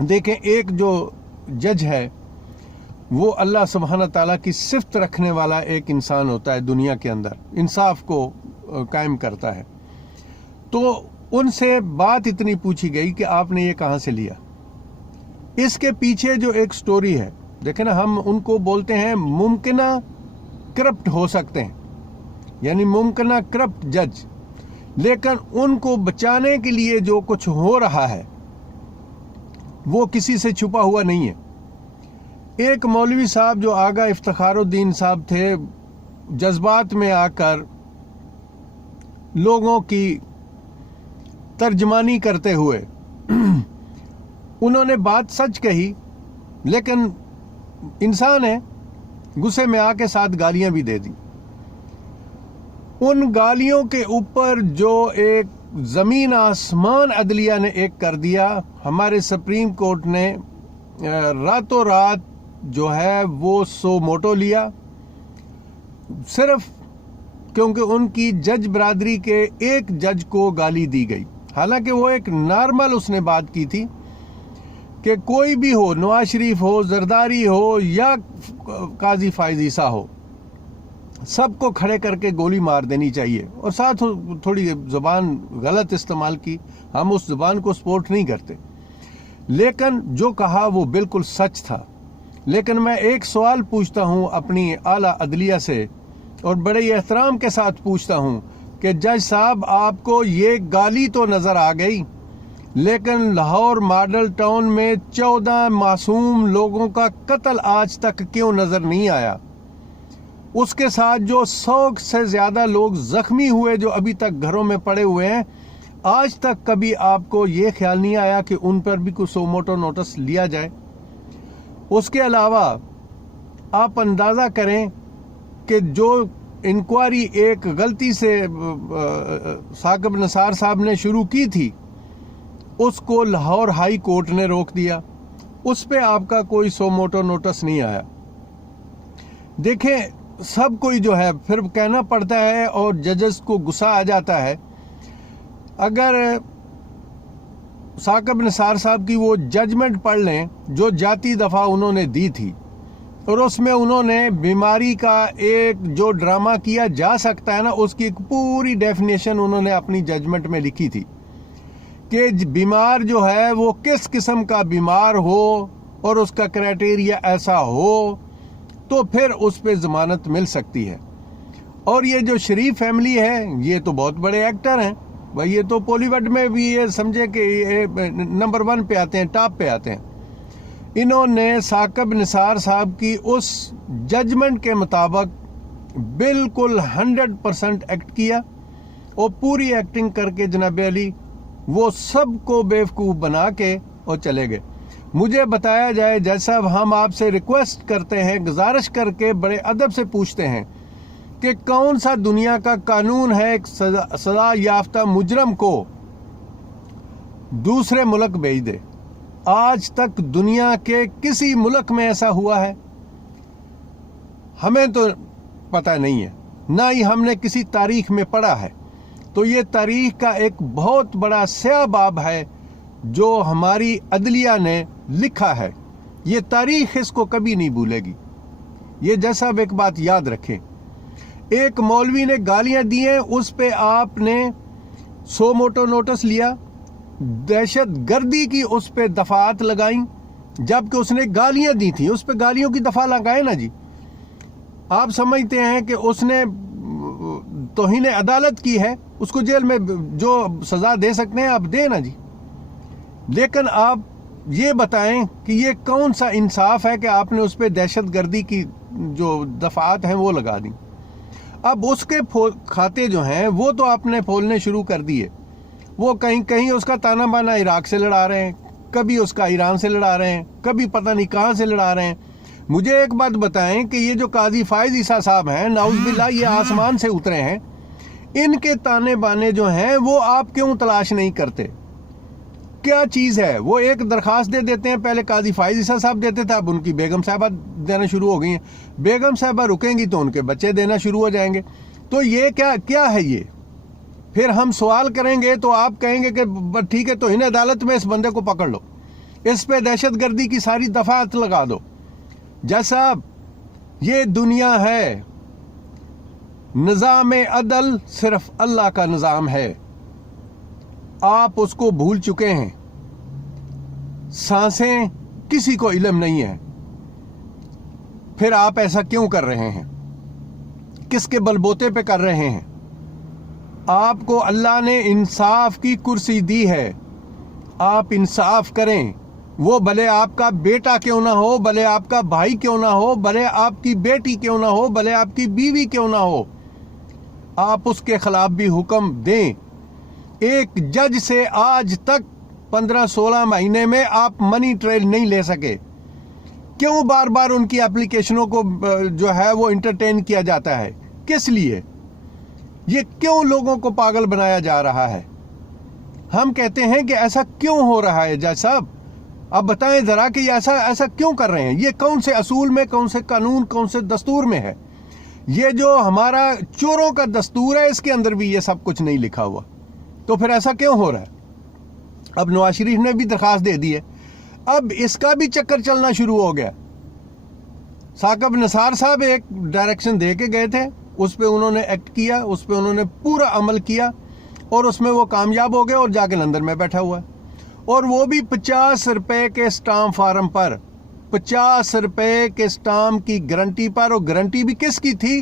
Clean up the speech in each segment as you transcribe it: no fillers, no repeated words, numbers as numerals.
دیکھیں ایک جو جج ہے وہ اللہ سبحانہ تعالیٰ کی صفت رکھنے والا ایک انسان ہوتا ہے دنیا کے اندر، انصاف کو قائم کرتا ہے. تو ان سے بات اتنی پوچھی گئی کہ آپ نے یہ کہاں سے لیا. اس کے پیچھے جو ایک سٹوری ہے، دیکھیں نا، ہم ان کو بولتے ہیں ممکنہ کرپٹ ہو سکتے ہیں، یعنی ممکنہ کرپٹ جج، لیکن ان کو بچانے کے لیے جو کچھ ہو رہا ہے وہ کسی سے چھپا ہوا نہیں ہے. ایک مولوی صاحب جو آغا افتخار الدین صاحب تھے، جذبات میں آ کر لوگوں کی ترجمانی کرتے ہوئے انہوں نے بات سچ کہی، لیکن انسان ہے، غصے میں آ کے ساتھ گالیاں بھی دے دی. ان گالیوں کے اوپر جو ایک زمین آسمان عدلیہ نے ایک کر دیا، ہمارے سپریم کورٹ نے راتوں رات جو ہے وہ سو موٹو لیا، صرف کیونکہ ان کی جج برادری کے ایک جج کو گالی دی گئی. حالانکہ وہ ایک نارمل اس نے بات کی تھی کہ کوئی بھی ہو، نواز شریف ہو، زرداری ہو یا قاضی فائز عیسیٰ ہو، سب کو کھڑے کر کے گولی مار دینی چاہیے. اور ساتھ تھوڑی زبان غلط استعمال کی، ہم اس زبان کو سپورٹ نہیں کرتے، لیکن جو کہا وہ بالکل سچ تھا. لیکن میں ایک سوال پوچھتا ہوں اپنی اعلیٰ عدلیہ سے، اور بڑے احترام کے ساتھ پوچھتا ہوں کہ جج صاحب، آپ کو یہ گالی تو نظر آ گئی، لیکن لاہور ماڈل ٹاؤن میں 14 معصوم لوگوں کا قتل آج تک کیوں نظر نہیں آیا؟ اس کے ساتھ جو 100 سے زیادہ لوگ زخمی ہوئے جو ابھی تک گھروں میں پڑے ہوئے ہیں، آج تک کبھی آپ کو یہ خیال نہیں آیا کہ ان پر بھی کوئی سو موٹو نوٹس لیا جائے؟ اس کے علاوہ آپ اندازہ کریں کہ جو انکوائری ایک غلطی سے ثاقب نثار صاحب نے شروع کی تھی، اس کو لاہور ہائی کورٹ نے روک دیا، اس پہ آپ کا کوئی سو موٹو نوٹس نہیں آیا. دیکھیں، سب کوئی جو ہے پھر کہنا پڑتا ہے اور ججز کو غصہ آ جاتا ہے. اگر ثاقب نثار صاحب کی وہ ججمنٹ پڑھ لیں جو جاتی دفعہ انہوں نے دی تھی، اور اس میں انہوں نے بیماری کا ایک جو ڈرامہ کیا جا سکتا ہے نا، اس کی ایک پوری ڈیفینیشن انہوں نے اپنی ججمنٹ میں لکھی تھی کہ بیمار جو ہے وہ کس قسم کا بیمار ہو اور اس کا کرائٹیریا ایسا ہو تو پھر اس پہ ضمانت مل سکتی ہے. اور یہ جو شریف فیملی ہے، یہ تو بہت بڑے ایکٹر ہیں بھائی، یہ تو پولی وڈ میں بھی یہ سمجھے کہ یہ نمبر 1 پہ آتے ہیں، ٹاپ پہ آتے ہیں. انہوں نے ثاقب نثار صاحب کی اس ججمنٹ کے مطابق بالکل 100% ایکٹ کیا، اور پوری ایکٹنگ کر کے جناب علی وہ سب کو بیوقوف بنا کے اور چلے گئے. مجھے بتایا جائے، جیسا ہم آپ سے ریکویسٹ کرتے ہیں، گزارش کر کے بڑے ادب سے پوچھتے ہیں کہ کون سا دنیا کا قانون ہے ایک سزا یافتہ مجرم کو دوسرے ملک بھیج دے؟ آج تک دنیا کے کسی ملک میں ایسا ہوا ہے؟ ہمیں تو پتہ نہیں ہے، نہ ہی ہم نے کسی تاریخ میں پڑھا ہے. تو یہ تاریخ کا ایک بہت بڑا سیاہ باب ہے جو ہماری عدلیہ نے لکھا ہے. یہ تاریخ اس کو کبھی نہیں بھولے گی. یہ جیسا ایک بات یاد رکھیں، ایک مولوی نے گالیاں دی ہیں، اس پہ آپ نے سو موٹو نوٹس لیا، دہشت گردی کی اس پہ دفعات لگائیں، جبکہ اس نے گالیاں دی تھیں. اس پہ گالیوں کی دفعہ لگائے نا جی. آپ سمجھتے ہیں کہ اس نے توہین عدالت کی ہے، اس کو جیل میں جو سزا دے سکتے ہیں آپ دیں نا جی. لیکن آپ یہ بتائیں کہ یہ کون سا انصاف ہے کہ آپ نے اس پہ دہشت گردی کی جو دفعات ہیں وہ لگا دیں. اب اس کے کھاتے جو ہیں وہ تو آپ نے پھولنے شروع کر دیے. وہ کہیں کہیں اس کا تانا بانا عراق سے لڑا رہے ہیں، کبھی اس کا ایران سے لڑا رہے ہیں، کبھی پتہ نہیں کہاں سے لڑا رہے ہیں. مجھے ایک بات بتائیں کہ یہ جو قاضی فائز عیسیٰ صاحب ہیں، نعوذ باللہ، یہ آسمان سے اترے ہیں، ان کے تانے بانے جو ہیں وہ آپ کیوں تلاش نہیں کرتے؟ کیا چیز ہے؟ وہ ایک درخواست دے دیتے ہیں، پہلے قاضی فائز عیسیٰ صاحب دیتے تھے، اب ان کی بیگم صاحبہ دینا شروع ہو گئی ہیں. بیگم صاحبہ رکیں گی تو ان کے بچے دینا شروع ہو جائیں گے. تو یہ کیا ہے؟ یہ پھر ہم سوال کریں گے تو آپ کہیں گے کہ ٹھیک ہے تو ان عدالت میں اس بندے کو پکڑ لو، اس پہ دہشت گردی کی ساری دفعات لگا دو۔ جج صاحب، یہ دنیا ہے، نظام عدل صرف اللہ کا نظام ہے، آپ اس کو بھول چکے ہیں۔ سانسیں کسی کو علم نہیں ہے، پھر آپ ایسا کیوں کر رہے ہیں؟ کس کے بلبوتے پہ کر رہے ہیں؟ آپ کو اللہ نے انصاف کی کرسی دی ہے، آپ انصاف کریں، وہ بھلے آپ کا بیٹا کیوں نہ ہو، بھلے آپ کا بھائی کیوں نہ ہو، بھلے آپ کی بیٹی کیوں نہ ہو، بھلے آپ کی بیوی کیوں نہ ہو، آپ اس کے خلاف بھی حکم دیں۔ ایک جج سے آج تک 15-16 مہینے میں آپ منی ٹریل نہیں لے سکے، کیوں بار بار ان کی اپلیکیشنوں کو جو ہے وہ انٹرٹین کیا جاتا ہے؟ کس لیے؟ یہ کیوں لوگوں کو پاگل بنایا جا رہا ہے؟ ہم کہتے ہیں کہ ایسا کیوں ہو رہا ہے جج صاحب؟ اب بتائیں ذرا کہ ایسا کیوں کر رہے ہیں؟ یہ کون سے اصول میں، کون سے قانون، کون سے دستور میں ہے؟ یہ جو ہمارا چوروں کا دستور ہے، اس کے اندر بھی یہ سب کچھ نہیں لکھا ہوا، تو پھر ایسا کیوں ہو رہا ہے؟ اب نواز شریف نے بھی درخواست دے دی ہے، اب اس کا بھی چکر چلنا شروع ہو گیا۔ ثاقب نثار صاحب ایک ڈائریکشن دے کے گئے تھے، اس پہ انہوں نے ایکٹ کیا، اس پہ انہوں نے پورا عمل کیا، اور اس میں وہ کامیاب ہو گئے اور جا کے لندن میں بیٹھا ہوا ہے، اور وہ بھی 50 روپے کے اسٹامپ فارم پر، 50 روپے کے اسٹامپ کی گارنٹی پر، اور گارنٹی بھی کس کی تھی؟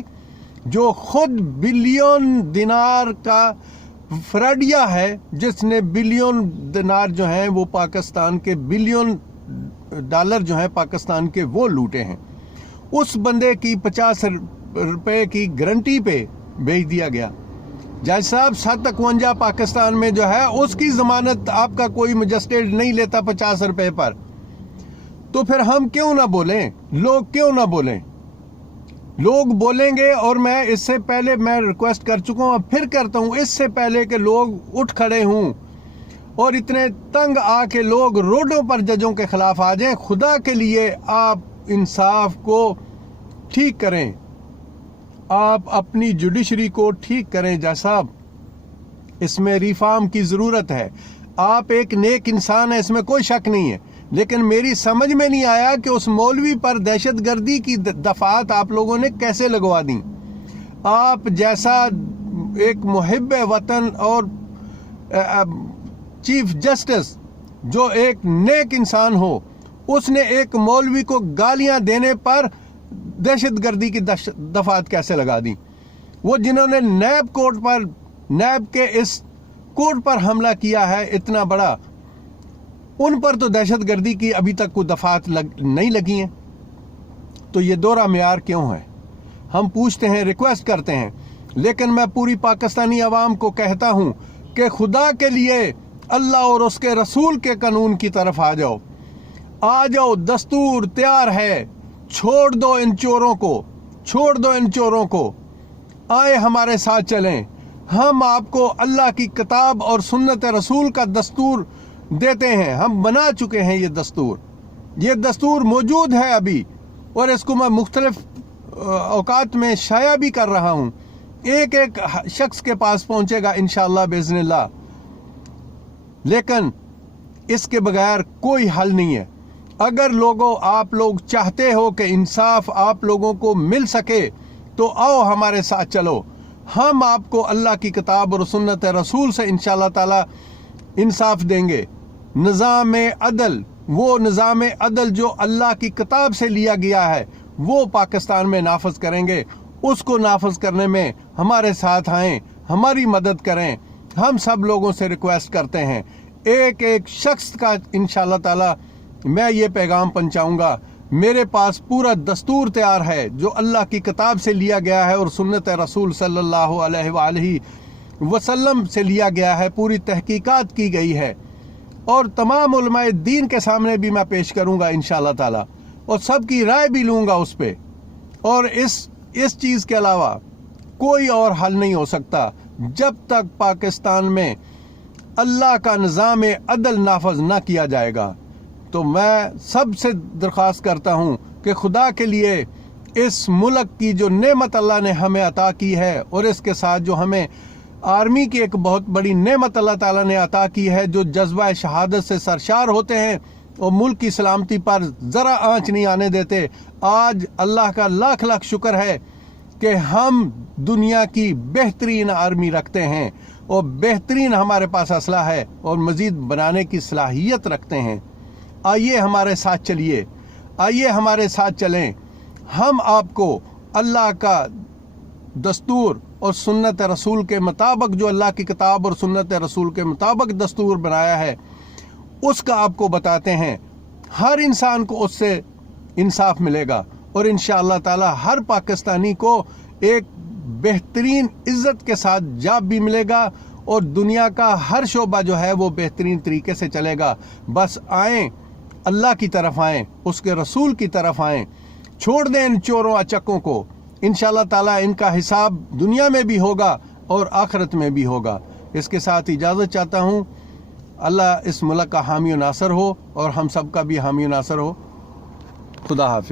جو خود بلین دینار کا فراڈیا ہے، جس نے بلین دینار جو ہیں وہ پاکستان کے، بلین ڈالر جو ہیں پاکستان کے وہ لوٹے ہیں، اس بندے کی 50 روپے کی گارنٹی پہ بھیج دیا گیا۔ جج صاحب 751 پاکستان میں جو ہے اس کی ضمانت آپ کا کوئی مجسٹریٹ نہیں لیتا 50 روپے پر، تو پھر ہم کیوں نہ بولیں؟ لوگ کیوں نہ بولیں؟ لوگ بولیں گے، اور میں اس سے پہلے میں ریکویسٹ کر چکا ہوں، پھر کرتا ہوں، اس سے پہلے کہ لوگ اٹھ کھڑے ہوں اور اتنے تنگ آ کے لوگ روڈوں پر ججوں کے خلاف آ جائیں، خدا کے لیے آپ انصاف کو ٹھیک کریں، آپ اپنی جوڈیشری کو ٹھیک کریں۔ جج صاحب، اس میں ریفارم کی ضرورت ہے۔ آپ ایک نیک انسان ہیں، اس میں کوئی شک نہیں ہے، لیکن میری سمجھ میں نہیں آیا کہ اس مولوی پر دہشت گردی کی دفعات آپ لوگوں نے کیسے لگوا دیں۔ آپ جیسا ایک محب وطن اور چیف جسٹس جو ایک نیک انسان ہو، اس نے ایک مولوی کو گالیاں دینے پر دہشت گردی کی دفعات کیسے لگا دیں؟ وہ جنہوں نے نیب کورٹ پر، نیب کے اس کورٹ پر حملہ کیا ہے اتنا بڑا، ان پر تو دہشت گردی کی ابھی تک کوئی دفعات نہیں لگی ہیں، تو یہ دوہرا معیار کیوں ہے؟ ہم پوچھتے ہیں، ریکویسٹ کرتے ہیں، لیکن میں پوری پاکستانی عوام کو کہتا ہوں کہ خدا کے لیے اللہ اور اس کے رسول کے قانون کی طرف آ جاؤ، آ جاؤ، دستور تیار ہے، چھوڑ دو ان چوروں کو، چھوڑ دو ان چوروں کو، آئے ہمارے ساتھ چلیں، ہم آپ کو اللہ کی کتاب اور سنت رسول کا دستور دیتے ہیں، ہم بنا چکے ہیں یہ دستور موجود ہے ابھی، اور اس کو میں مختلف اوقات میں شائع بھی کر رہا ہوں، ایک ایک شخص کے پاس پہنچے گا انشاءاللہ باذن اللہ، لیکن اس کے بغیر کوئی حل نہیں ہے۔ اگر آپ لوگ چاہتے ہو کہ انصاف آپ لوگوں کو مل سکے تو آؤ ہمارے ساتھ چلو، ہم آپ کو اللہ کی کتاب اور سنت رسول سے انشاءاللہ تعالی انصاف دیں گے۔ نظام عدل، وہ نظام عدل جو اللہ کی کتاب سے لیا گیا ہے، وہ پاکستان میں نافذ کریں گے، اس کو نافذ کرنے میں ہمارے ساتھ آئیں، ہماری مدد کریں۔ ہم سب لوگوں سے ریکویسٹ کرتے ہیں، ایک ایک شخص کا انشاءاللہ تعالی میں یہ پیغام پہنچاؤں گا۔ میرے پاس پورا دستور تیار ہے جو اللہ کی کتاب سے لیا گیا ہے اور سنت رسول صلی اللہ علیہ وآلہ وسلم سے لیا گیا ہے، پوری تحقیقات کی گئی ہے، اور تمام علماء دین کے سامنے بھی میں پیش کروں گا انشاءاللہ تعالی، اور سب کی رائے بھی لوں گا اس پہ، اور اس چیز کے علاوہ کوئی اور حل نہیں ہو سکتا جب تک پاکستان میں اللہ کا نظام عدل نافذ نہ کیا جائے گا۔ تو میں سب سے درخواست کرتا ہوں کہ خدا کے لیے اس ملک کی جو نعمت اللہ نے ہمیں عطا کی ہے، اور اس کے ساتھ جو ہمیں آرمی کی ایک بہت بڑی نعمت اللہ تعالیٰ نے عطا کی ہے، جو جذبہ شہادت سے سرشار ہوتے ہیں اور ملک کی سلامتی پر ذرا آنچ نہیں آنے دیتے۔ آج اللہ کا لاکھ لاکھ شکر ہے کہ ہم دنیا کی بہترین آرمی رکھتے ہیں اور بہترین ہمارے پاس اسلحہ ہے اور مزید بنانے کی صلاحیت رکھتے ہیں۔ آئیے ہمارے ساتھ چلیے، آئیے ہمارے ساتھ چلیں۔ ہم آپ کو اللہ کا دستور اور سنت رسول کے مطابق، جو اللہ کی کتاب اور سنت رسول کے مطابق دستور بنایا ہے، اس کا آپ کو بتاتے ہیں۔ ہر انسان کو اس سے انصاف ملے گا اور انشاءاللہ تعالی ہر پاکستانی کو ایک بہترین عزت کے ساتھ جاب بھی ملے گا اور دنیا کا ہر شعبہ جو ہے وہ بہترین طریقے سے چلے گا۔ بس آئیں، اللہ کی طرف آئیں، اس کے رسول کی طرف آئیں، چھوڑ دیں ان چوروں اچکوں کو۔ انشاءاللہ تعالی ان کا حساب دنیا میں بھی ہوگا اور آخرت میں بھی ہوگا۔ اس کے ساتھ اجازت چاہتا ہوں۔ اللہ اس ملک کا حامی و ناصر ہو اور ہم سب کا بھی حامی و ناصر ہو۔ خدا حافظ۔